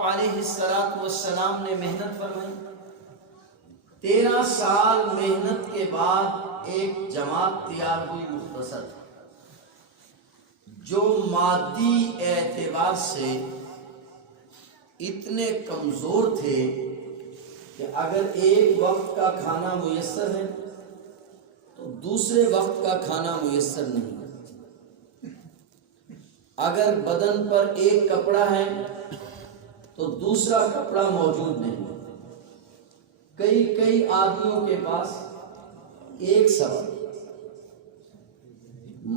آپ علیہ السلام نے محنت فرمائی. 13 سال محنت کے بعد ایک جماعت تیار ہوئی مختصر، جو مادی اعتبار سے اتنے کمزور تھے کہ اگر ایک وقت کا کھانا میسر ہے تو دوسرے وقت کا کھانا میسر نہیں. اگر بدن پر ایک کپڑا ہے تو دوسرا کپڑا موجود نہیں. کئی آدمیوں کے پاس ایک سبب،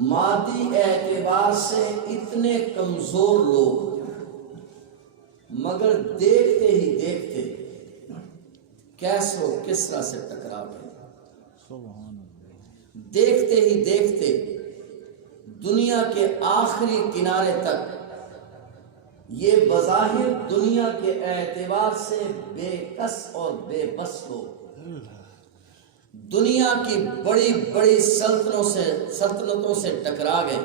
مادی اعتبار سے اتنے کمزور لوگ، مگر دیکھتے ہی دیکھتے کیس و کسرا سے ٹکرا گئے. دیکھتے ہی دیکھتے دنیا کے آخری کنارے تک یہ بظاہر دنیا کے اعتبار سے بے کس اور بے بس لوگ دنیا کی بڑی بڑی سلطنتوں سے ٹکرا گئے.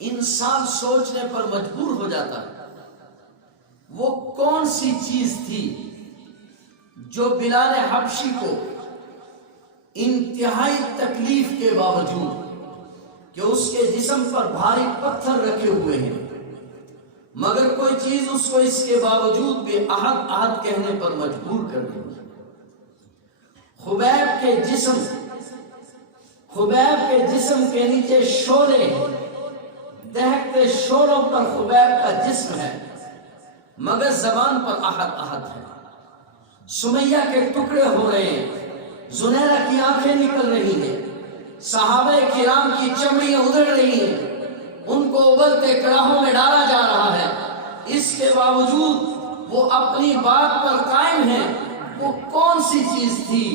انسان سوچنے پر مجبور ہو جاتا ہے وہ کون سی چیز تھی جو بلال حبشی کو انتہائی تکلیف کے باوجود کہ اس کے جسم پر بھاری پتھر رکھے ہوئے ہیں، مگر کوئی چیز اس کو اس کے باوجود بھی احد احد کہنے پر مجبور کر دی. خبیب کے جسم کے نیچے شعلے، دہکتے شعلوں پر خبیب کا جسم ہے، مگر زبان پر احد احد ہے. سمیہ کے ٹکڑے ہو رہے ہیں، زنیرہ کی آنکھیں نکل رہی ہیں، صحابہ کرام کی چمڑیاں ادھڑ رہی ہیں، ان کو ابلتے کڑاہوں میں ڈالا جا رہا ہے. اس کے باوجود وہ اپنی بات پر قائم ہیں. وہ کون سی چیز تھی؟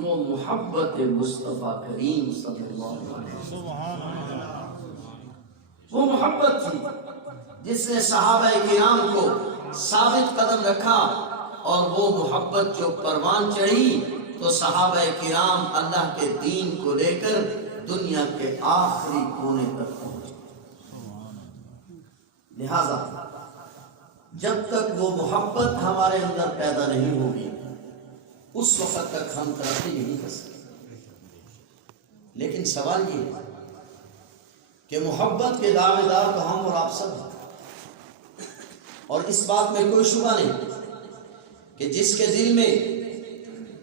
وہ محبت مصطفیٰ کریم صلی اللہ علیہ وسلم. وہ محبت تھی جس نے صحابہ کرام کو ثابت قدم رکھا، اور وہ محبت جو پروان چڑھی تو صحابہ کرام اللہ کے دین کو لے کر دنیا کے آخری کونے تک پہنچے. لہذا جب تک وہ محبت ہمارے اندر پیدا نہیں ہوگی اس وقت تک ہم ترقی نہیں کر سکتے. لیکن سوال یہ ہے کہ محبت کے دعوے دار تو ہم اور آپ سب ہیں، اور اس بات میں کوئی شبہ نہیں کہ جس کے دل میں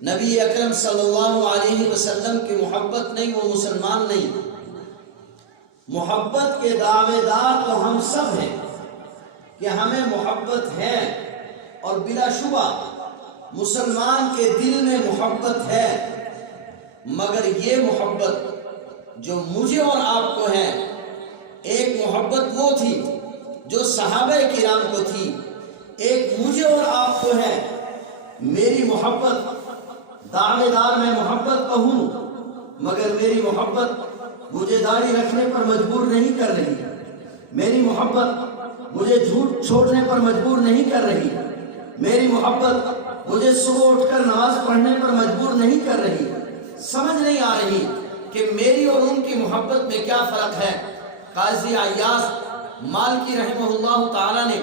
نبی اکرم صلی اللہ علیہ وسلم کی محبت نہیں وہ مسلمان نہیں. محبت کے دعوے دار تو ہم سب ہیں کہ ہمیں محبت ہے، اور بلا شبہ مسلمان کے دل میں محبت ہے، مگر یہ محبت جو مجھے اور آپ کو ہے، ایک محبت وہ تھی جو صحابہ کرام کو تھی، ایک مجھے اور آپ کو ہے. میری محبت دعوے دار میں محبت کہوں، مگر میری محبت مجھے داڑھی رکھنے پر مجبور نہیں کر رہی. میری محبت مجھے جھوٹ چھوڑنے پر مجبور نہیں کر رہی. میری محبت مجھے صبح اٹھ کر نماز پڑھنے پر مجبور نہیں کر رہی. سمجھ نہیں آ رہی کہ میری اور ان کی محبت میں کیا فرق ہے. قاضی عیاض مالکی رحمہ اللہ تعالی نے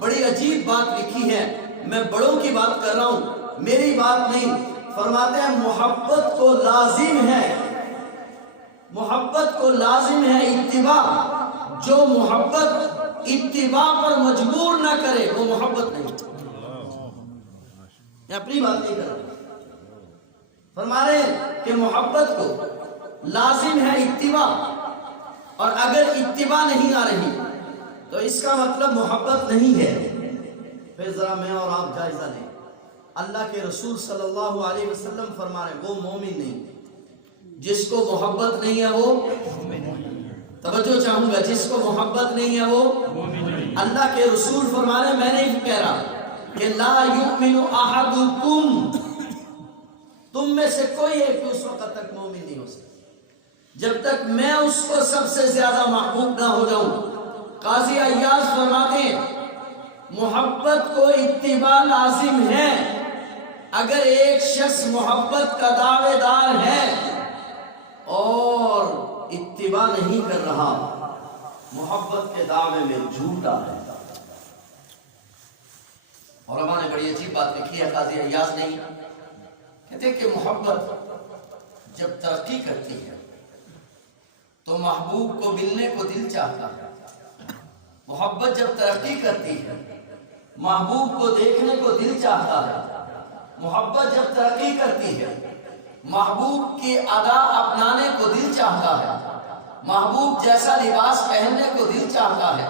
بڑی عجیب بات لکھی ہے. میں بڑوں کی بات کر رہا ہوں، میری بات نہیں. فرماتے ہیں محبت کو لازم ہے، محبت کو لازم ہے اتباع. جو محبت اتباع پر مجبور نہ کرے وہ محبت نہیں. میں اپنی بات نہیں کر رہا، فرما رہے ہیں کہ محبت کو لازم ہے اتباع، اور اگر اتباع نہیں آ رہی تو اس کا مطلب محبت نہیں ہے. پھر ذرا میں اور آپ جائزہ لیں. اللہ کے رسول صلی اللہ علیہ وسلم فرما رہے ہیں وہ مومن نہیں. جس کو محبت نہیں ہے وہ توجہ چاہوں گا، جس کو محبت نہیں ہے وہ اللہ کے رسول فرما رہے ہیں. میں نہیں کہہ رہا کہ لا یؤمن احدکم، تم میں سے کوئی ایک اس وقت تک مومن نہیں ہو سکتا جب تک میں اس کو سب سے زیادہ محبوب نہ ہو جاؤں. قاضی عیاض فرماتے ہیں محبت کو اتباع لازم ہے. اگر ایک شخص محبت کا دعوے دار ہے اور اتباع نہیں کر رہا، محبت کے دعوے میں جھوٹا ہے. بڑی عجیب بات لکھی ہے قاضی ایاز نے، کہتے کہ محبت جب ترقی کرتی ہے تو محبوب کو ملنے کو دل چاہتا ہے، محبت جب ترقی کرتی ہے محبوب کو دیکھنے کو دل چاہتا ہے، محبت جب ترقی کرتی ہے محبوب کی ادا اپنانے کو دل چاہتا ہے، محبوب جیسا لباس پہننے کو دل چاہتا ہے،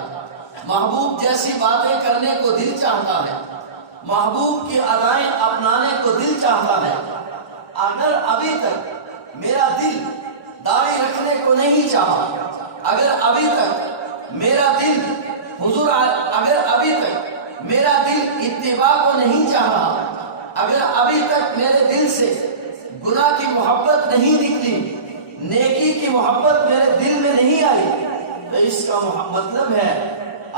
محبوب جیسی باتیں کرنے کو دل چاہتا ہے، محبوب کی ادائیں اپنانے کو دل چاہتا ہے۔ اگر ابھی تک میرا دل داڑھی رکھنے کو نہیں چاہا، اگر ابھی تک میرا دل حضور، اگر ابھی تک میرا دل اتباع کو نہیں چاہا، اگر ابھی تک میرے دل سے گناہ کی محبت نہیں نکلی، نیکی کی محبت میرے دل میں نہیں آئی، تو اس کا مطلب ہے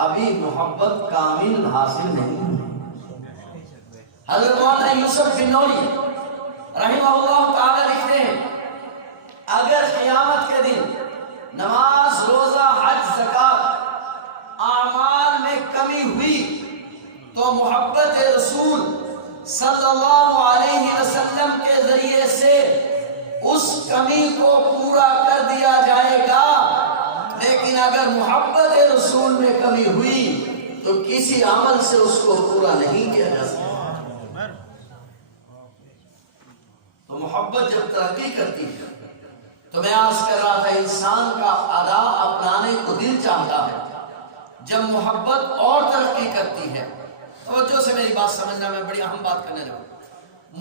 ابھی محبت کامل حاصل نہیں ہے۔ حضرت مولانا یوسف بن نوری رحمہ اللہ تعالی لکھتے ہیں اگر قیامت کے دن نماز، روزہ، حج، زکات اعمال میں کمی ہوئی تو محبت رسول صلی اللہ علیہ وسلم کے ذریعے سے اس کمی کو پورا کر دیا جائے گا، لیکن اگر محبت رسول میں کمی ہوئی تو کسی عمل سے اس کو پورا نہیں کیا جا سکتا۔ تو محبت جب ترقی کرتی ہے تو میں عرض کر رہا تھا انسان کا ادا اپنانے کو دل چاہتا ہے، جب محبت اور ترقی کرتی ہے، توجہ سے میری بات سمجھنا، میں بڑی اہم بات کرنے لگا،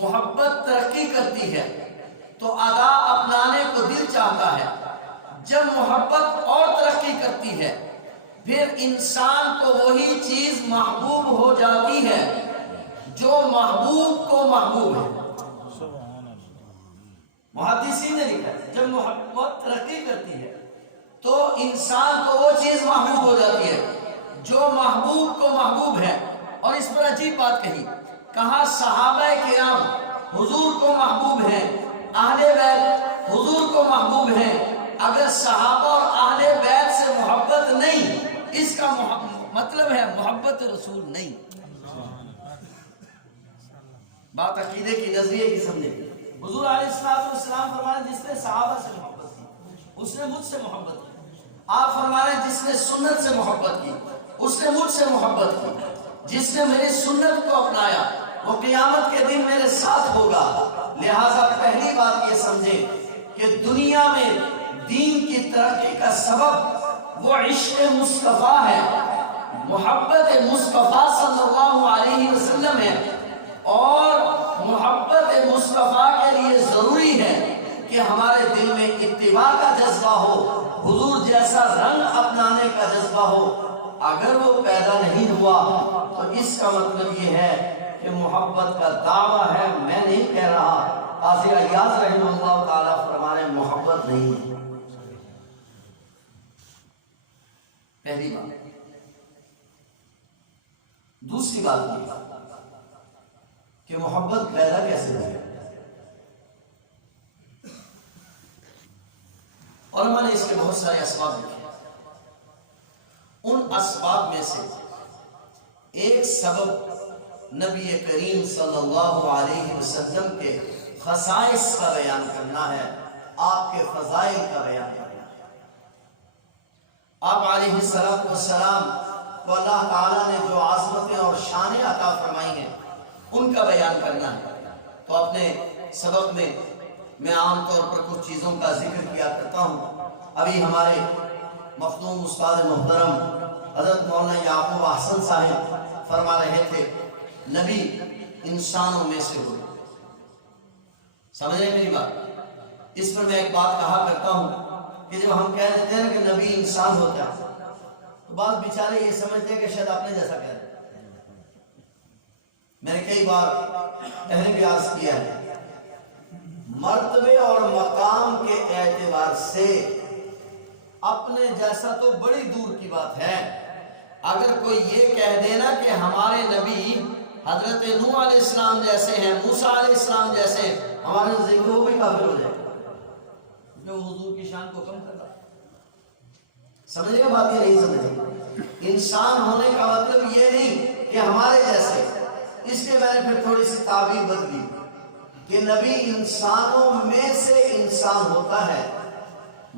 محبت ترقی کرتی ہے تو ادا اپنانے کو دل چاہتا ہے، جب محبت اور ترقی کرتی ہے پھر انسان کو وہی چیز محبوب ہو جاتی ہے جو محبوب کو محبوب ہے۔ محدثین نے لکھا ہے جب محبت ترقی کرتی ہے تو انسان کو وہ چیز محبوب ہو جاتی ہے جو محبوب کو محبوب ہے۔ اور اس پر عجیب بات کہی، کہا صحابہ کرام حضور کو محبوب ہیں، اہل بیت حضور کو محبوب ہیں، اگر صحابہ اور اہل بیت سے محبت نہیں، اس کا مطلب ہے محبت رسول نہیں۔ بات عقیدے کی نظریے کی سمجھے۔ حضور علیہ السلام فرمانے جس نے صحابہ سے محبت کی اس نے مجھ سے محبت کی، آپ فرمانے جس نے سنت سے محبت کی اس نے مجھ سے محبت کی، جس نے میری سنت کو اپنایا وہ قیامت کے دن میرے ساتھ ہوگا۔ لہٰذا پہلی بات یہ سمجھیں کہ دنیا میں دین کی ترقی کا سبب وہ عشق مصطفیٰ ہے، محبت مصطفیٰ صلی اللہ علیہ وسلم ہے، اور محبت مصطفیٰ کے لیے ضروری ہے کہ ہمارے دل میں اتباع کا جذبہ ہو، حضور جیسا رنگ اپنانے کا جذبہ ہو۔ اگر وہ پیدا نہیں ہوا تو اس کا مطلب یہ ہے کہ محبت کا دعویٰ ہے، میں نہیں کہہ رہا۔ قاضی ایاز رحمہ اللہ تعالیٰ فرمانے محبت نہیں ہے۔ پہلی بات۔ دوسری بات یہ کہ محبت پیدا کیسے ہوئی؟ اور میں نے اس کے بہت سارے اسباب لکھے، ان اسباب میں سے ایک سبب نبی کریم صلی اللہ علیہ وسلم کے خصائص کا بیان کرنا ہے، آپ کے فضائل کا بیان کرنا ہے۔ آپ علیہ السلام کو اللہ تعالیٰ نے جو عظمتیں اور شانیں عطا فرمائی ہیں ان کا بیان کرنا ہے۔ تو اپنے سبق میں عام طور پر کچھ چیزوں کا ذکر کیا کرتا ہوں۔ ابھی ہمارے مخدوم استاد محترم حضرت مولانا یعقوب احسن صاحب فرما رہے تھے نبی انسانوں میں سے ہوئے، سمجھ رہے میری بات؟ اس پر میں ایک بات کہا کرتا ہوں کہ جب ہم کہہ دیتے ہیں کہ نبی انسان ہوتا ہے تو بعض بیچارے یہ سمجھتے ہیں کہ شاید اپنے جیسا کہہ رہے ہیں۔ میں نے کئی بار پہلے بھی عرض کیا ہے، مرتبے اور مقام کے اعتبار سے اپنے جیسا تو بڑی دور کی بات ہے۔ اگر کوئی یہ کہہ دینا کہ ہمارے نبی حضرت نوح علیہ السلام جیسے ہیں، موسیٰ علیہ السلام جیسے ہیں، ہمارے ذکر وہ بھی کافر ہو جائے گا، جو حضور کی شان کو کم کر رہا ہے۔ سمجھے گا بات؟ یہ نہیں سمجھے؟ انسان ہونے کا مطلب یہ نہیں کہ ہمارے جیسے، اس کے پھر تھوڑی سی تعبیر بدلی کہ نبی انسانوں میں سے انسان ہوتا ہے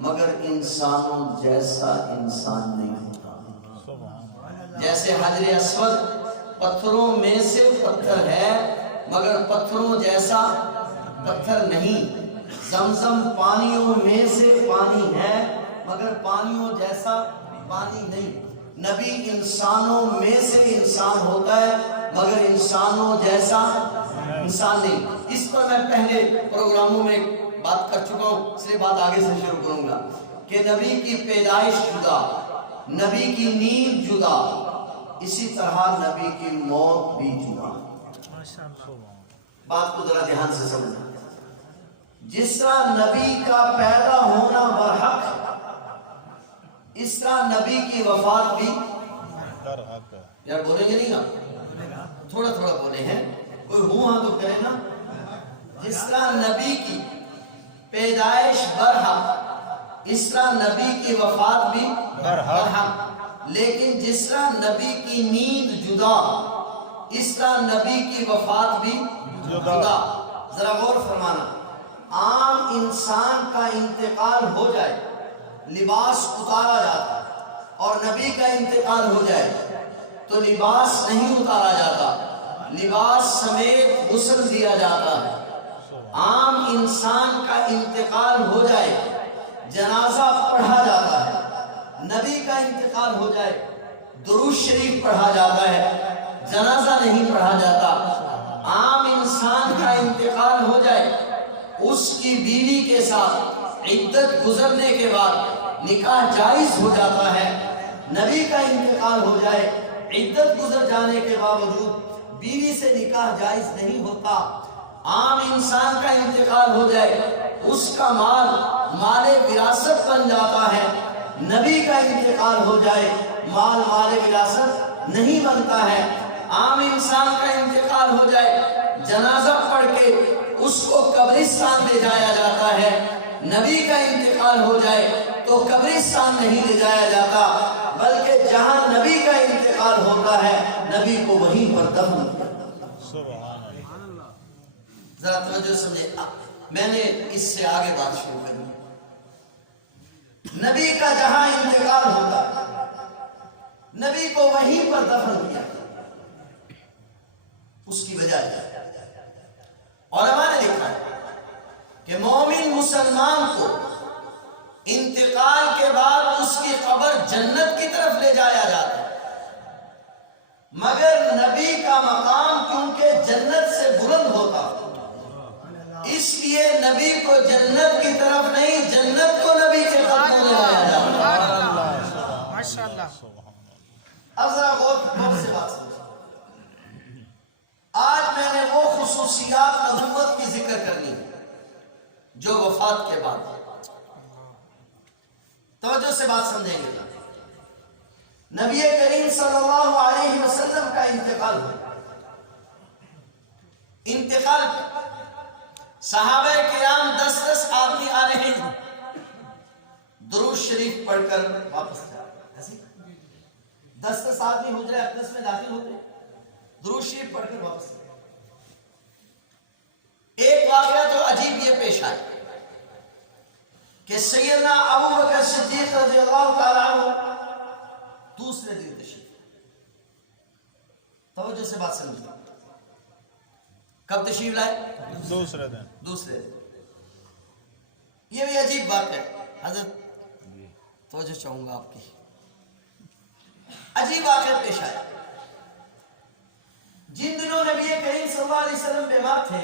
مگر انسانوں جیسا انسان نہیں ہوتا. جیسے حجر اسود پتھروں میں سے پتھر ہے مگر پتھروں جیسا پتھر نہیں. زمزم پانیوں میں سے پانی ہے مگر پانیوں جیسا پانی نہیں. نبی انسانوں میں سے انسان ہوتا ہے مگر انسانوں جیسا انسان نہیں. اس پر میں پہلے پروگراموں میں بات کر چکا ہوں، اس لیے بات آگے سے شروع کروں گا کہ نبی کی پیدائش جدا، نبی کی نیند جدا، اسی طرح نبی کی موت بھی جدا. بات کو ذرا دھیان سے سمجھنا. جس طرح نبی کا پیدا ہونا برحق، اس طرح نبی کی وفات بھی. یار بولیں گے نہیں نا؟ تھوڑا تھوڑا بولے ہیں، کوئی ہوں ہاں تو کہے نا. جس طرح نبی کی پیدائش برحق، اس طرح نبی کی وفات بھی برحق. لیکن جس طرح نبی کی نیند جدا، اس طرح نبی کی وفات بھی جدا. ذرا غور فرمانا. عام انسان کا انتقال ہو جائے لباس اتارا جاتا ہے، اور نبی کا انتقال ہو جائے تو لباس نہیں اتارا جاتا، لباس سمیت غسل دیا جاتا ہے. عام انسان کا انتقال ہو جائے جنازہ پڑھا جاتا ہے، نبی کا انتقال ہو جائے درود شریف پڑھا جاتا ہے، جنازہ نہیں پڑھا جاتا. عام انسان کا انتقال ہو جائے، اس کی بیوی کے ساتھ عدت گزرنے کے بعد نکاح جائز ہو جاتا ہے. نبی کا انتقال ہو جائے، عدت گزر جانے کے باوجود بیوی سے نکاح جائز نہیں ہوتا. عام انسان کا انتقال ہو جائے، اس کا مال مال وراثت بن جاتا ہے. نبی کا انتقال ہو جائے، مال مال وراثت نہیں بنتا ہے. عام انسان کا انتقال ہو جائے، جنازہ پڑھ کے اس کو قبرستان لے جایا جاتا ہے. نبی کا انتقال ہو جائے تو قبرستان نہیں لے جایا جاتا، بلکہ جہاں نبی کا انتقال ہوتا ہے نبی کو وہیں پر دفن. ذرا توجہ سمجھے، میں نے اس سے آگے بات شروع کرنی. نبی کا جہاں انتقال ہوتا ہے نبی کو وہیں پر دفن کیا. اس کی وجہ ہے علماء نے لکھا ہے کہ مومن مسلمان کو انتقال کے بعد اس کی قبر جنت کی طرف لے جایا جاتا ہے، مگر نبی کا مقام کیونکہ جنت سے بلند ہوتا اس لیے نبی کو جنت کی طرف نہیں، جنت کو نبی کے قدموں میں لایا جاتا ہے. ماشاءاللہ. اب ذرا غور سے بات سمجھیں. آج میں نے وہ خصوصیات نبوت کی ذکر کرنی جو وفات کے بعد. توجہ سے بات سمجھیں گے. نبی کریم صلی اللہ علیہ وسلم کا انتقال ہوا. انتقال صحابہ کرام 10 آدمی آ رہے ہیں، درود شریف پڑھ کر واپس جا رہے ہیں. 10 آدمی حجرہ اقدس میں داخل ہوتے ہیں، درود شریف پڑھ کر واپس. ایک واقعہ تو عجیب یہ پیش آیا کہ سیدنا ابو بکر صدیق رضی اللہ تعالیٰ عنہ دوسرے دن تشریف. توجہ سے بات سمجھیں. کب تشریف لائے؟ دوسرے دن. یہ بھی عجیب بات ہے حضرت، توجہ چاہوں گا آپ کی. عجیب واقعہ پیش آیا. جن دنوں نبی کریم صلی اللہ علیہ وسلم بیمار تھے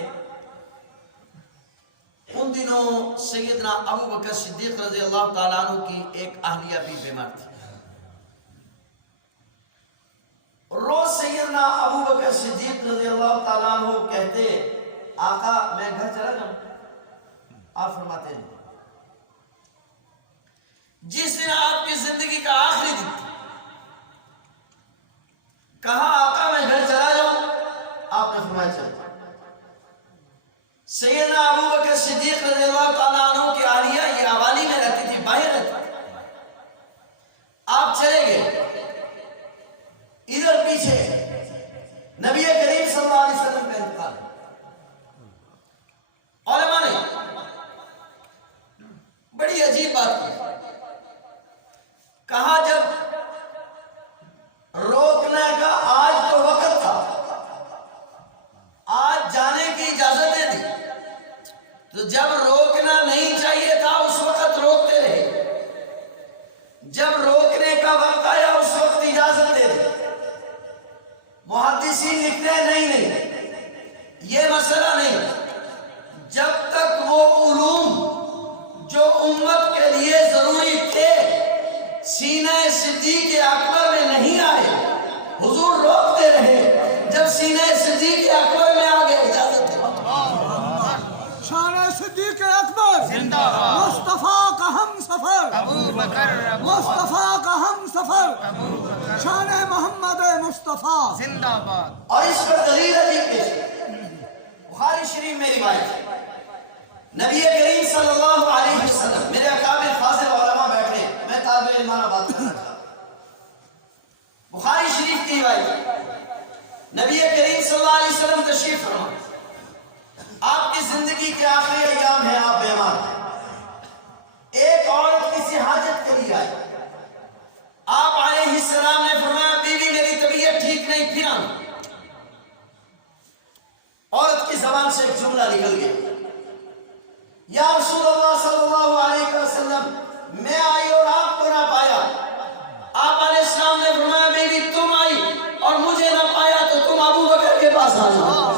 ان دنوں سیدنا ابو بکر صدیق رضی اللہ تعالیٰ عنہ کی ایک اہلیہ بھی بیمار تھی. روز سیدنا ابو بکر صدیق رضی اللہ تعالیٰ عنہ کہتے آقا میں گھر چلا جاؤں. آپ فرماتے ہیں جس دن آپ کی زندگی کا آخری دن تھا، کہا آقا میں گھر چلا جاؤں، آپ نے فرمایا چل. سیدنا ابو بکر صدیق رضی اللہ تعالیٰ عنہ کی اہلیہ یہ حوالی میں رہتی تھی، باہر رہتی. آپ چلے گئے، ادھر پیچھے نبی کریم صلی اللہ علیہ وسلم کا انتقال ہے۔ علماء نے بڑی عجیب بات کی، کہا جب روکنے کا آج تو وقت تھا، آج جانے کی اجازت دے دی، تو جب روکنا نہیں چاہیے تھا اس وقت روکتے رہے، جب روکنے کا وقت آیا اس وقت اجازت دے دی۔ محدثین لکھتے ہیں نہیں یہ مسئلہ نہیں، جب تک وہ علوم جو امت کے لیے ضروری تھے سینہ صدیق اکبر میں نہیں آئے، حضور روکتے رہے، جب سینہ صدیق اکبر میں آ گئے اجازت دے۔ شان صدیق اکبر زندہ باد، مصطفیٰ کا ہم سفر ابو بکر، مصطفیٰ کا ہم سفر ابو بکر، شان محمد مصطفیٰ زندہ باد۔ اور اس پر دلیل عجیب پیش ہے، بخاری شریف میں روایت ہے، نبی کریم صلی اللہ علیہ وسلم، میرے اکابر فاضل علماء بیٹھے ہیں، میں طالب علمانہ بات کرنا چاہتا ہوں۔ بخاری شریف کی روایت ہے، نبی کریم صلی اللہ علیہ وسلم تشریف فرما، آپ کی زندگی کے آخری ایام ہیں، آپ بیمار ہیں، ایک عورت کسی حاجت کے لیے آئی، آپ علیہ السلام نے فرمایا بیوی میری طبیعت ٹھیک نہیں، پھر آنا۔ عورت کی زبان سے ایک جملہ نکل گیا، یا رسول اللہ صلی اللہ علیہ وسلم میں آئی اور آپ کو نہ پایا۔ آپ علیہ السلام نے فرمایا بیوی تم آئی اور مجھے نہ پایا تو تم ابو بکر کے پاس آ جاؤ۔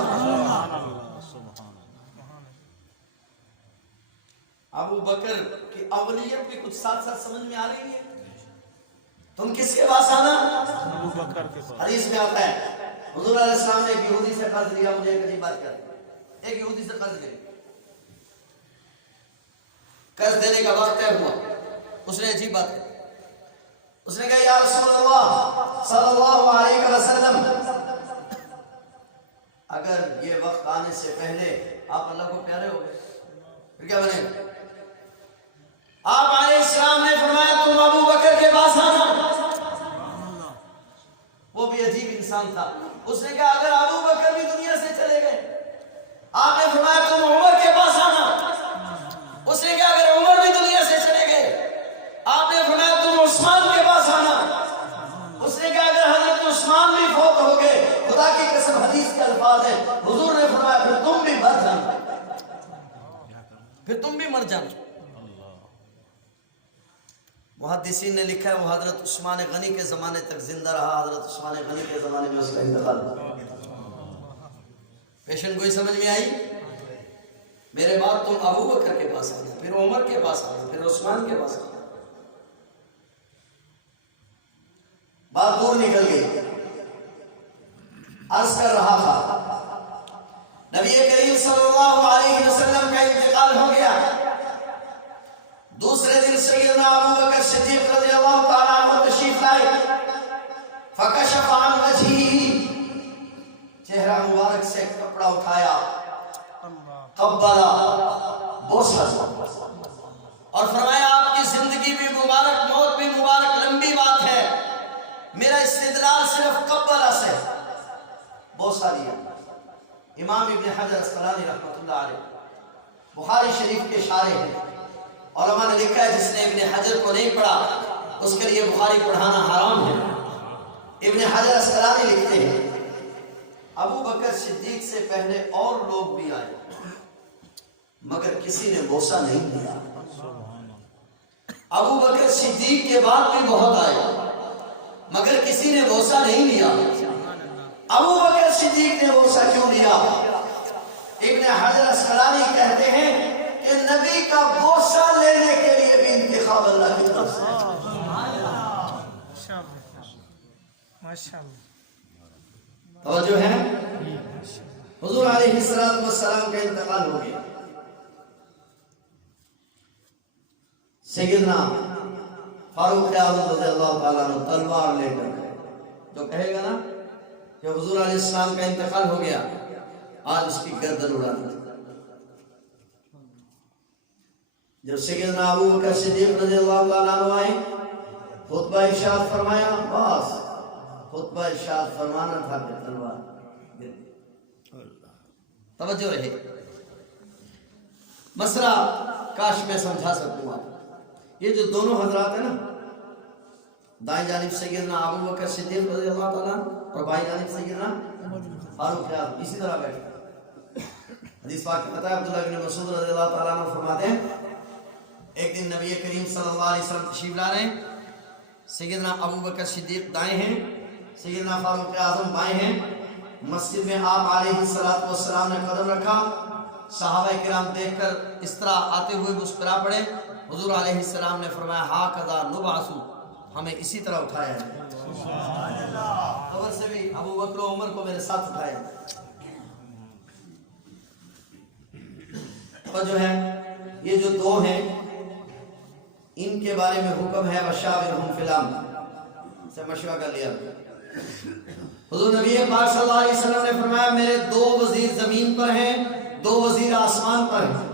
ابو بکر کی اولیت بھی کچھ ساتھ ساتھ سمجھ میں آ رہی ہے، تم کس کے پاس آنا؟ ابو بکر کے پاس۔ حدیث میں آتا ہے حضور علیہ السلام نے ایک یہودی سے قرض لیا، مجھے ایک عجیب بات کر، ایک یہودی سے قرض لیا، قرض دینے کا وقت طے ہوا، اس نے عجیب بات کی، اس نے کہا یا رسول اللہ صلی اللہ علیہ وسلم اگر یہ وقت آنے سے پہلے آپ اللہ کو پیارے ہو گئے پھر کیا بنے گا؟ آپ علیہ السلام نے فرمایا تم ابو بکر کے پاس آنا۔ وہ بھی عجیب انسان تھا، اس نے کہا اگر ابو بکر بھی دنیا سے چلے گئے، آپ نے فرمایا تم عمر کے پاس آنا۔ اس نے کہا اگر عمر بھی دنیا سے چلے گئے، آپ نے فرمایا تم عثمان کے پاس آنا۔ اس نے کہا اگر حضرت عثمان بھی فوت ہو گئے، خدا کی قسم حدیث کے الفاظ ہیں، حضور نے فرمایا پھر تم بھی مر جانا، پھر تم بھی مر جانا۔ محدثین نے لکھا ہے وہ حضرت عثمان غنی کے زمانے تک زندہ رہا، حضرت عثمان غنی کے زمانے میں اس کا انتقال ہوا۔ پیشن گوئی سمجھ میں آئی؟ میرے بعد تم ابو بکر کے پاس آنا، پھر عمر کے پاس آنا، پھر عثمان کے پاس آنا۔ بات دور نکل گئی، عرض کر رہا تھا نبی کریم صلی اللہ علیہ وسلم کا انتقال ہو گیا۔ دوسرے دن سیدنا ابو بکر صدیق رضی اللہ تعالیٰ عنہ تشریف لائے، فکشف عن وجهه، چہرہ مبارک سے کپڑا اٹھایا، قبلا بوسہ اور فرمایا آپ کی زندگی بھی مبارک، موت بھی مبارک، لمبی بات ہے، میرا استدلال صرف قبلا سے، بوسہ لیا۔ امام ابن حجر اسقلانی رحمۃ اللہ علیہ بخاری شریف کے شارح ہیں، علماء نے لکھا ہے جس نے ابن حجر کو نہیں پڑھا اس کے لیے بخاری پڑھانا حرام ہے۔ ابن حجر اسقلانی لکھتے ہیں ابو بکر صدیق سے پہلے اور لوگ بھی آئے مگر کسی نے بوسہ نہیں دیا۔ ابو بکر صدیق کے بعد بھی بہت آئے مگر کسی نے بوسہ نہیں دیا۔ ابو بکر صدیق نے بوسہ کیوں دیا؟ ابن حجر اسقلانی کہتے ہیں کہ نبی کا بوسہ لینے کے لیے بھی انتخاب اللہ کی طرف سے۔ توجہ ہے؟ حضور علیہ السلام کا انتقال ہو گیا، سیدنا فاروق اعظم رضی اللہ تعالیٰ عنہ تلوار لے کر گئے۔ جو کہے گا نا کہ حضور علیہ السلام کا انتقال ہو گیا، آج اس کی گردن اڑانی۔ جب سیدنا ابو بکر صدیق رضی اللہ تعالیٰ عنہ آئے، خطبہ ارشاد فرمایا، بس خطبہ ارشاد فرمانا تھا کہ تلوار توجہ رہے، مسئلہ کاش میں سمجھا سکوں آپ۔ یہ جو دونوں حضرات ہیں نا، دائیں جانب سیدنا ابو بکر صدیق رضی اللہ تعالیٰ اور بائیں جانب سیدنا فاروق اعظم، اسی طرح بیٹھے۔ حدیث پاک میں بتایا، عبداللہ بن مسعود رضی اللہ تعالیٰ عنہ فرماتے ہیں ایک دن نبی کریم صلی اللہ علیہ وسلم تشریف لا رہے ہیں، سیدنا ابو بکر صدیق دائیں ہیں، سیدنا فاروق اعظم بائیں ہیں۔ مسجد میں آپ علیہ السلام نے قدم رکھا، صحابہ کرام دیکھ کر اس طرح آتے ہوئے مسکرا پڑے۔ حضور علیہ السلام نے فرمایا ہاکذا نبعث، ہمیں اسی طرح اٹھایا ہے۔ قبر سے بھی ابو بکر و عمر کو میرے ساتھ اٹھایا۔ اور جو ہے یہ جو دو ہیں ان کے بارے میں حکم ہے وشاورہم فی الامر، سے مشورہ کر لیا۔ حضور نبی پاک صلی اللہ علیہ وسلم نے فرمایا میرے دو وزیر زمین پر ہیں، دو وزیر آسمان پر ہیں۔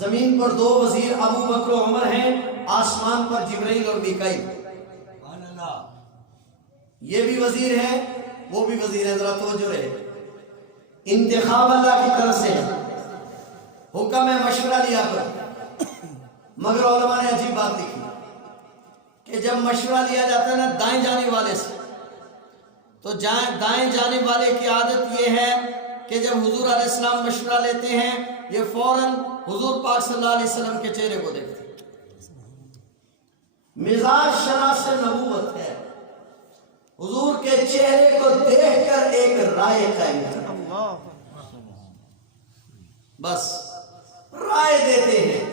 زمین پر دو وزیر ابو بکر و عمر ہیں، آسمان پر جبرائیل اور میکائیل۔ یہ بھی وزیر ہیں، وہ بھی وزیر ہیں، ذرا توجہ رہے۔ انتخاب اللہ کی طرف سے ہے، حکم ہے مشورہ لیا کر۔ مگر علماء نے عجیب بات لکھی کہ جب مشورہ لیا جاتا ہے نا دائیں جانب والے سے، تو دائیں جانب والے کی عادت یہ ہے کہ جب حضور علیہ السلام مشورہ لیتے ہیں یہ فوراً حضور پاک صلی اللہ علیہ وسلم کے چہرے کو دیکھتے ہیں۔ مزاج شناس نبوت ہے، حضور کے چہرے کو دیکھ کر ایک رائے قائم کرنا، بس رائے دیتے ہیں۔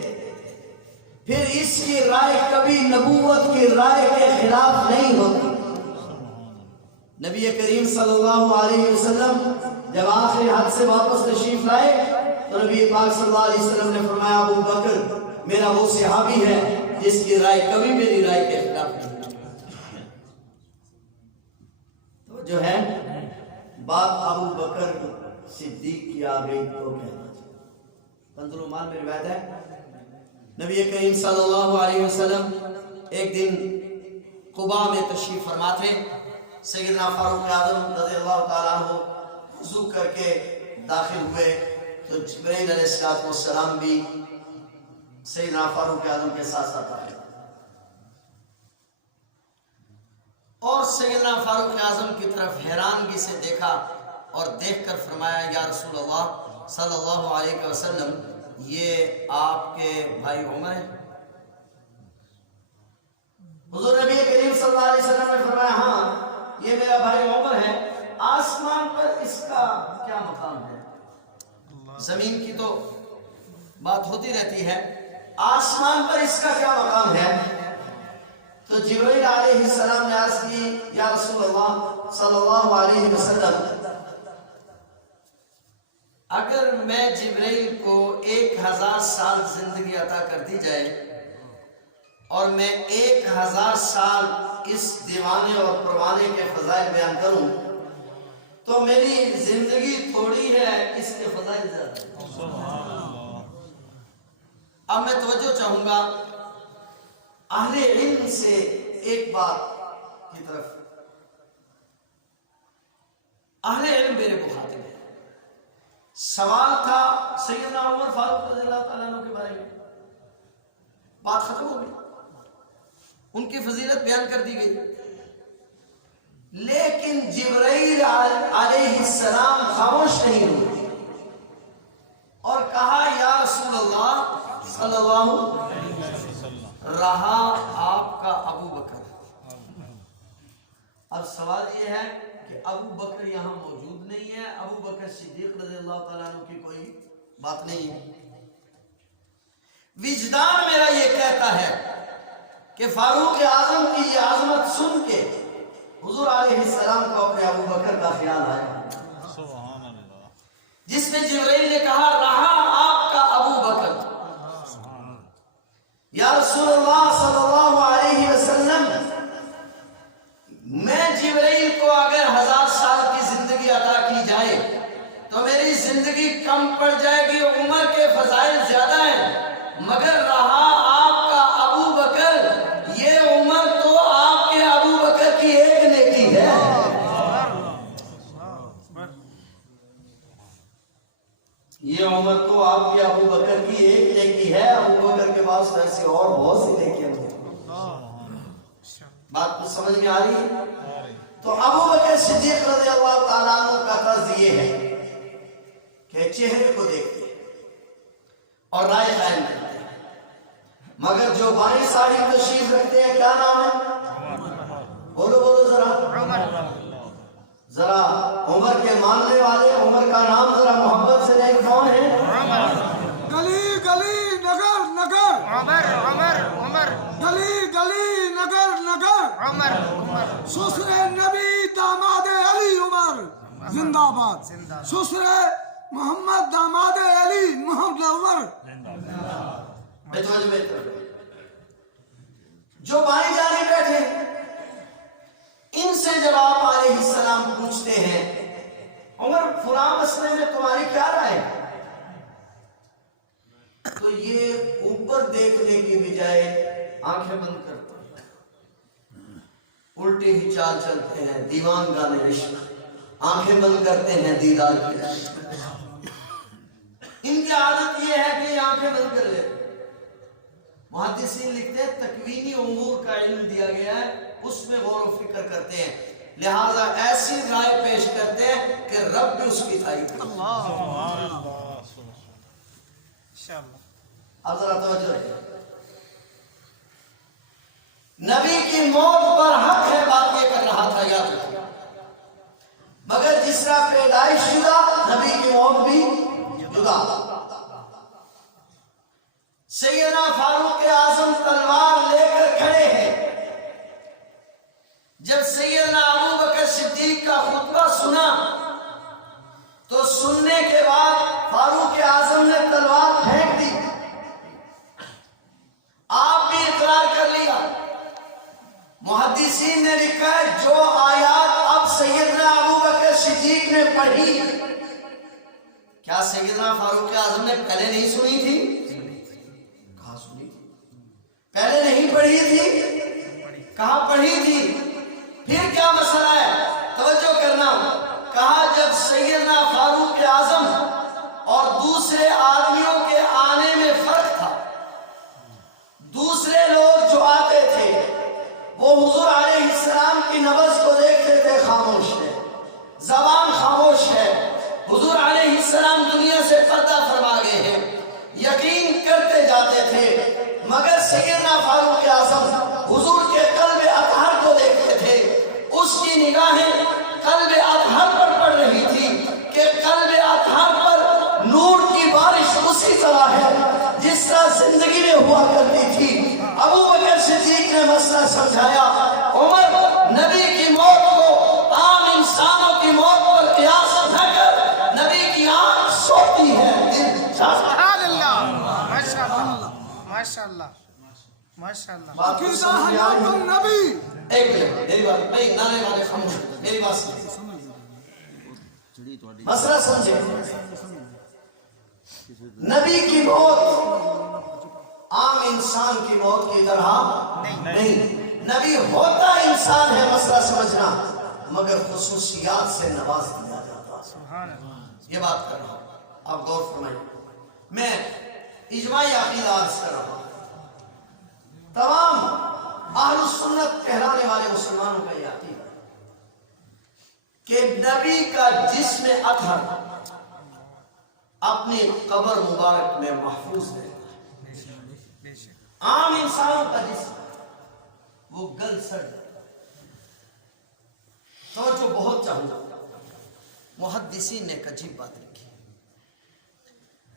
پھر اس کی رائے کبھی نبوت کی رائے کے خلاف نہیں ہوتی۔ نبی کریم صلی اللہ علیہ وسلم جب آخری حج سے واپس تشریف لائے تو نبی پاک صلی اللہ علیہ وسلم نے فرمایا ابو بکر میرا وہ صحابی ہے جس کی رائے کبھی میری رائے کے خلاف نہیں۔ تو جو ہے بات ابو بکر صدیق کی آ گئی تو کہنا چاہیے۔ کنز الایمان میں روایت ہے نبی کریم صلی اللہ علیہ وسلم ایک دن قباء میں تشریف فرما تھے۔ سیدنا فاروق اعظم رضی اللہ تعالیٰ عنہ وضو کر کے داخل ہوئے تو جبرائیل علیہ السلام بھی سیدنا فاروق اعظم کے ساتھ ساتھ آئے اور سیدنا فاروق اعظم کی طرف حیرانگی سے دیکھا اور دیکھ کر فرمایا یا رسول اللہ صلی اللہ علیہ وسلم یہ آپ کے بھائی عمر ہیں؟ حضور نبی کریم صلی اللہ علیہ وسلم نے فرمایا ہاں یہ میرا بھائی عمر ہے۔ آسمان پر اس کا کیا مقام ہے؟ زمین کی تو بات ہوتی رہتی ہے، آسمان پر اس کا کیا مقام ہے؟ تو جبرائیل علیہ السلام نے عرض کی یا رسول اللہ صلی اللہ علیہ وسلم اگر میں جبرائیل کو 1000 سال زندگی عطا کر دی جائے اور میں 1000 سال اس دیوانے اور پروانے کے فضائل بیان کروں تو میری زندگی تھوڑی ہے، اس کے فضائل زیادہ۔ اب میں توجہ چاہوں گا اہل علم سے ایک بات کی طرف۔ اہل علم میرے مخاطب ہے، سوال تھا سیدنا عمر فاروق رضی اللہ تعالیٰ عنہ کے بارے میں، بات ختم ہو گئی، ان کی فضیلت بیان کر دی گئی، لیکن جبرائیل علیہ السلام خاموش نہیں ہوئے اور کہا یا رسول اللہ صلی اللہ علیہ وسلم رہا آپ کا ابو بکر۔ اب سوال یہ ہے کہ ابو بکر یہاں موجود نہیں ہے، ابو بکر صدیق رضی اللہ تعالیٰ عنہ کی کوئی بات نہیں ہے۔ وجدان میرا یہ کہتا ہے کہ فاروق اعظم کی یہ عظمت سن کے حضور علیہ السلام کو اپنے ابو بکر کا خیال آیا، جس میں جبرائیل نے کہا رہا آپ کا ابو بکر۔ یا رسول اللہ صلی اللہ علیہ وسلم میں جبرائیل کو اگر 1000 سال کی زندگی عطا کی جائے تو میری زندگی کم پڑ جائے گی، عمر کے فضائل زیادہ ہیں، مگر رہا آپ کا ابو بکر، یہ عمر تو آپ کے ابو بکر کی ایک نیکی ہے۔ یہ عمر تو آپ کی ابو بکر کی ایک نیکی ہے، ابو بکر کے پاس ایسی اور بہت سی نیکیاں ہیں۔ بات کچھ سمجھ میں آ رہی ہے؟ تو ابو بکر صدیق رضی اللہ تعالیٰ عنہ کا طرز یہ ہے کہ چہرے کو دیکھتے ہیں اور رائے قائم کرتے ہیں، مگر جو بائیں صاحب تشریف رکھتے ہیں کیا نام ہے؟ بولو بولو ذرا عمر کے ماننے والے، عمر کا نام ذرا محبت سے نہیں، کون ہے؟ گلی گلی نگر نگر عمر عمر عمر گلی گلی نگر نگر عمر سسر نبی داماد علی عمر زندہ باد، سسر محمد داماد علی محمد عمر جو بائیں جانب بیٹھے ان سے جب آپ علیہ السلام پوچھتے ہیں عمر فلاں مسئلے میں تمہاری کیا رائے ہے، تو یہ اوپر دیکھنے کی بجائے آنکھیں بند کرتے ہیں، الٹی ہی چال چلتے ہیں، دیوان گانے عشق، آنکھیں بند کرتے ہیں دیدار کی۔ ان کی عادت یہ ہے کہ آنکھیں بند کر لیتے۔ محدثین لکھتے ہیں تکوینی امور کا علم دیا گیا ہے، اس میں غور و فکر کرتے ہیں، لہذا ایسی رائے پیش کرتے ہیں کہ رب بھی اس کی تائید کرے۔ اب ذرا توجہ ہے، نبی کی موت پر حق ہے، بات یہ کر رہا تھا یاد رکھیے، مگر جس طرح پیدائش جدا نبی کی موت بھی جدا۔ سیدنا فاروق اعظم تلوار لے کر کھڑے ہیں، جب سیدنا ابو بکر صدیق کا خطبہ سنا تو سننے کے بعد فاروق اعظم نے تلوار پھینک دی، آپ بھی اقرار کر لیا۔ محدثین نے لکھا ہے جو آیات اب سیدنا ابو بکر صدیق نے پڑھی، کیا سیدنا فاروق اعظم نے پہلے نہیں سنی تھی؟ کہاں سنی تھی؟ پہلے نہیں پڑھی تھی؟ کہاں پڑھی تھی؟ پھر کیا مسئلہ ہے؟ توجہ کرنا، کہا جب سیدنا فاروق اعظم اور دوسرے آدمیوں کے آنے میں فرق تھا، دوسرے لوگ جو آتے تھے وہ حضور علیہ السلام کی نبض کو دیکھتے تھے، خاموش ہے، زبان خاموش ہے، حضور علیہ السلام دنیا سے پردہ فرما گئے ہیں، یقین کرتے جاتے تھے، مگر سیدنا فاروق اعظم حضور کے قلب اطہر کو دیکھتے تھے، اس کی نگاہیں قلب اطہر پر پڑ رہی تھی کہ قلب اطہر پر نور کی بارش اسی طرح ہے جس طرح زندگی میں ہوا کرتی تھی۔ ابو بکر صدیق نے مسئلہ سمجھایا، عمر نبی کی موت کو عام انسانوں کی موت پر قیاس نہ کر، نبی کی آنکھ سوتی ہے، سبحان اللہ، ماشاء اللہ ماشاء اللہ ماشاء اللہ۔ عقیدہ حیات النبی۔ ایک منٹ میری بات نہیں، نانے والے خاموش، میری بات سنیں، مسئلہ سمجھے، نبی کی موت عام انسان کی موت کی طرح نہیں، نبی ہوتا انسان ہے، مسئلہ سمجھنا، مگر خصوصیات سے نواز دیا جاتا، یہ بات کر رہا ہوں، آپ غور فرمائیں۔ میں اجماعی عقیدہ عرض کر رہا ہوں، تمام اہل سنت کہلانے والے مسلمانوں کا یہ عقیدہ کہ نبی کا جسم اطہر اپنی قبر مبارک میں محفوظ رہتا ہے، عام انسانوں کا جسم وہ گل سڑ جاتا ہے۔ توجہ بہت چاہوں گا، محدثین نے ایک عجیب بات لکھی،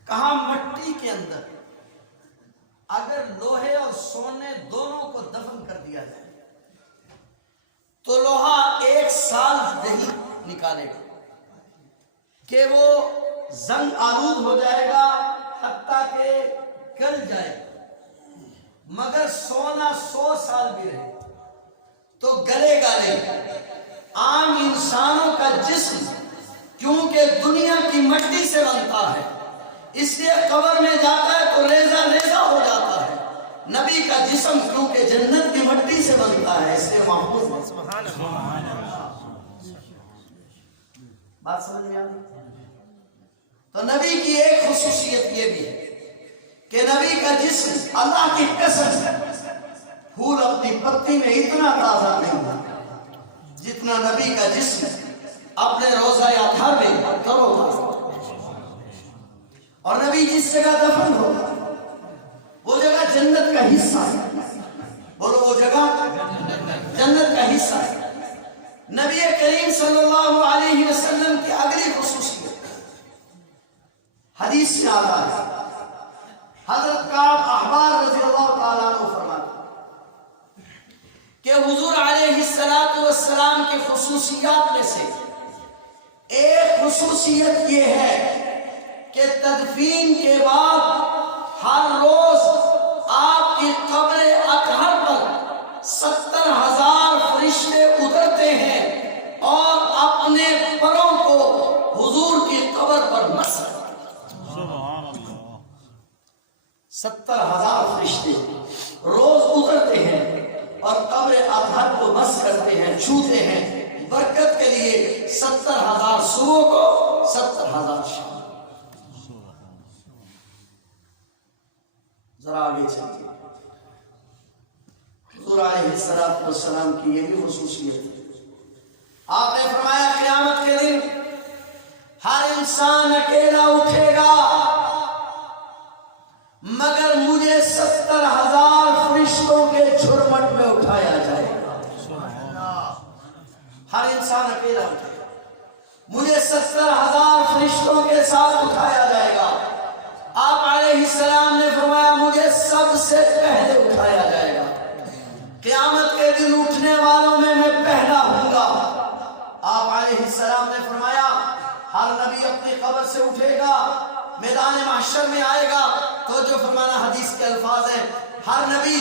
کہا مٹی کے اندر اگر لوہے اور سونے دونوں کو دفن کر دیا جائے تو لوہا 1 سال نہیں نکالے گا کہ وہ زنگ آلود ہو جائے گا، حتیٰ کہ گل جائے گا، مگر سونا 100 سال بھی رہے تو گلے گا نہیں۔ عام انسانوں کا جسم کیونکہ دنیا کی مٹی سے بنتا ہے، اس لیے قبر میں جاتا ہے تو ریزہ ریزہ ہو جاتا ہے، نبی کا جسم کیونکہ جنت کی مٹی سے بنتا ہے اس لیے محفوظ ہے۔ سبحان اللہ۔ بات سمجھ میں آ رہی؟ تو نبی کی ایک خصوصیت یہ بھی ہے کہ نبی کا جسم اللہ کی قسم پھول اپنی پتی میں اتنا تازہ نہیں ہوتا جتنا نبی کا جسم اپنے روزہ اضحیٰ میں ترو تازہ. اور نبی جس جگہ دفن ہوتا وہ جگہ جنت کا حصہ ہے. بولو وہ جگہ جنت کا حصہ ہے. نبی کریم صلی اللہ علیہ وسلم کی اگلی خصوصیت حدیث میں آتا ہے. حضرت کعب احبار رضی اللہ تعالیٰ عنہ فرماتے کہ حضور علیہ السلام کی خصوصیات میں سے ایک خصوصیت یہ ہے کہ تدفین کے بعد ہر روز آپ کی قبر اطہر پر 70,000 فرشتے اترتے ہیں اور اپنے پروں کو حضور کی قبر پر مسح کرتے ہیں. سبحان اللہ. 70,000 فرشتے روز اترتے ہیں اور قبر اطہر کو مسح کرتے ہیں, چھوتے ہیں, برکت کے لیے. 70,000 صبح کو, 70,000 شام. ذرا آگے چلیے. حضور علیہ السلام کی یہ بھی خصوصیت ہے. آپ نے فرمایا قیامت کے دن ہر انسان اکیلا اٹھے گا مگر مجھے 70,000 فرشتوں کے جھرمٹ میں اٹھایا جائے گا. ہر انسان اکیلا اٹھے گا, مجھے 70,000 فرشتوں کے ساتھ اٹھایا جائے گا. آپ علیہ السلام نے فرمایا مجھے سب سے پہلے اٹھایا جائے گا. قیامت کے دن اٹھنے والوں میں پہلا ہوں گا. آپ علیہ السلام نے فرمایا ہر نبی اپنی قبر سے اٹھے گا, میدان محشر میں آئے گا. تو جو فرمانا حدیث کے الفاظ ہیں, ہر نبی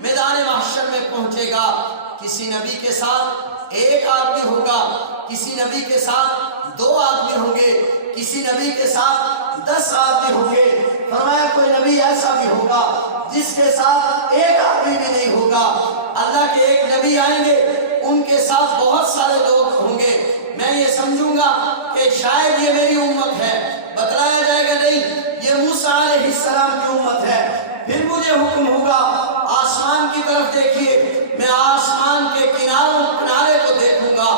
میدان محشر میں پہنچے گا. کسی نبی کے ساتھ ایک آدمی ہوگا, کسی نبی کے ساتھ 2 آدمی ہوں گے, کسی نبی کے ساتھ 10 آدمی ہوں گے. فرمایا کوئی نبی ایسا بھی ہوگا جس کے ساتھ ایک آدمی بھی نہیں ہوگا. اللہ کے ایک نبی آئیں گے, ان کے ساتھ بہت سارے لوگ ہوں گے. میں یہ سمجھوں گا کہ شاید یہ میری امت ہے. بتلایا جائے گا نہیں, یہ موسیٰ علیہ السلام کی امت ہے. پھر مجھے حکم ہوگا آسمان کی طرف دیکھیے. میں آسمان کے کنارے کو دیکھوں گا,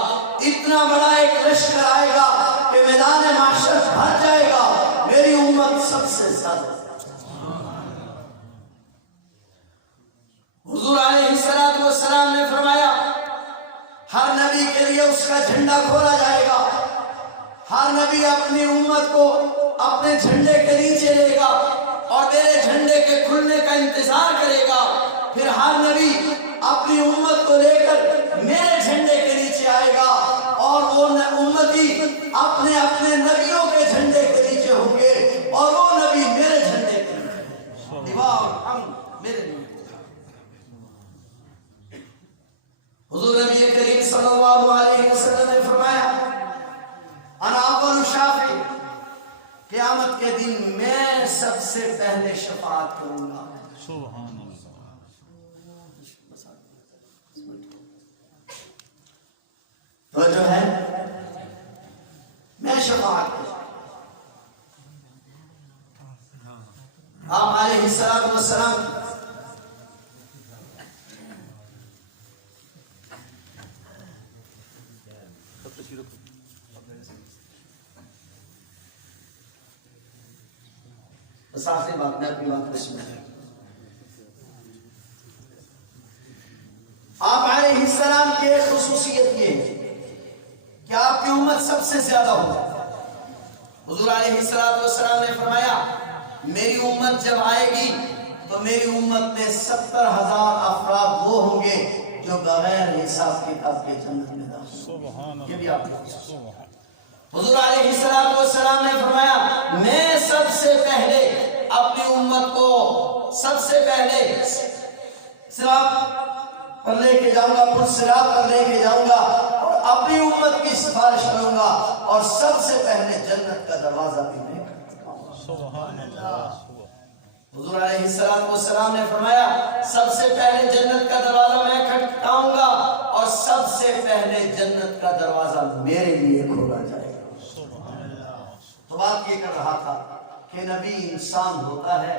اتنا بڑا ایک لشکر آئے گا کہ میدان محشر بھر جائے گا. میری امت سب سے زیادہ. حضور علیہ السلام نے فرمایا ہر نبی کے لیے اس کا جھنڈا کھولا جائے گا. ہر نبی اپنی امت کو اپنے جھنڈے کے نیچے لے گا اور میرے جھنڈے کے کھلنے کا انتظار کرے گا. پھر ہر نبی اپنی امت کو لے کر میرے جھنڈے کے نیچے آئے گا اور وہ امتی اپنے اپنے نبیوں کے جھنڈے کے نیچے ہوں گے اور وہ نبی میرے جھنڈے کے نیچے. دیوار ہم میرے نیچے. حضور نبی کریم صلی اللہ علیہ وسلم نے فرمایا انا اول شافع, قیامت کے دن میں سب سے پہلے شفاعت کروں گا. سبحان اللہ. تو جو ہے میں شفاعت کروں. آپ علیہ السلام بس آخری بات میں اپنی بات کو سمجھیں. آپ علیہ السلام کی ایک خصوصیت یہ ہے کہ آپ کی امت سب سے زیادہ ہوگی. حضور علیہ السلام نے فرمایا میری امت جب آئے گی تو میری امت میں 70,000 افراد وہ ہوں گے جو بغیر حساب کتاب کے جنت میں داخل ہوں گے. یہ بھی آپ کو حضور علیہ السلام نے فرمایا میں سب سے پہلے اپنی امت کو سب سے پہلے صراط پر لے کے جاؤں گا, پھر صراط پر لے کے جاؤں گا اور اپنی امت کی سفارش کروں گا اور سب سے پہلے جنت کا دروازہ بھی میں کھٹکھٹاؤں گا. سبحان اللہ. حضور علیہ السلام نے فرمایا سب سے پہلے جنت کا دروازہ میں کھٹکھٹاؤں گا اور سب سے پہلے جنت کا دروازہ میرے لیے کھولا جائے گا. تو بات یہ کر رہا تھا کہ نبی انسان ہوتا ہے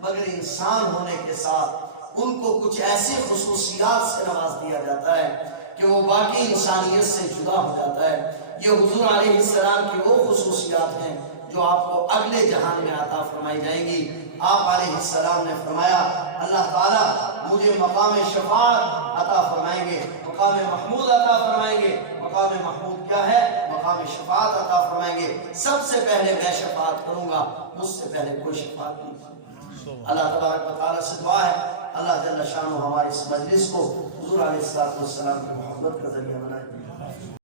مگر انسان ہونے کے ساتھ ان کو کچھ ایسی خصوصیات سے نواز دیا جاتا ہے کہ وہ باقی انسانیت سے جدا ہو جاتا ہے. یہ حضور علیہ السلام کی وہ خصوصیات ہیں جو آپ کو اگلے جہان میں عطا فرمائی جائیں گی. آپ علیہ السلام نے فرمایا اللہ تعالیٰ مجھے مقام شفاعت عطا فرمائیں گے, مقام محمود عطا فرمائیں گے. مقام محمود کیا ہے؟ مقام شفاعت عطا فرمائیں گے. سب سے پہلے میں شفاعت کروں گا, مجھ سے پہلے کوئی شفاعت نہیں. اللہ تبارک و تعالیٰ سے دعا ہے اللہ جل شانہ ہمارے اس مجلس کو حضور علیہ السلام کی محبت کا ذریعہ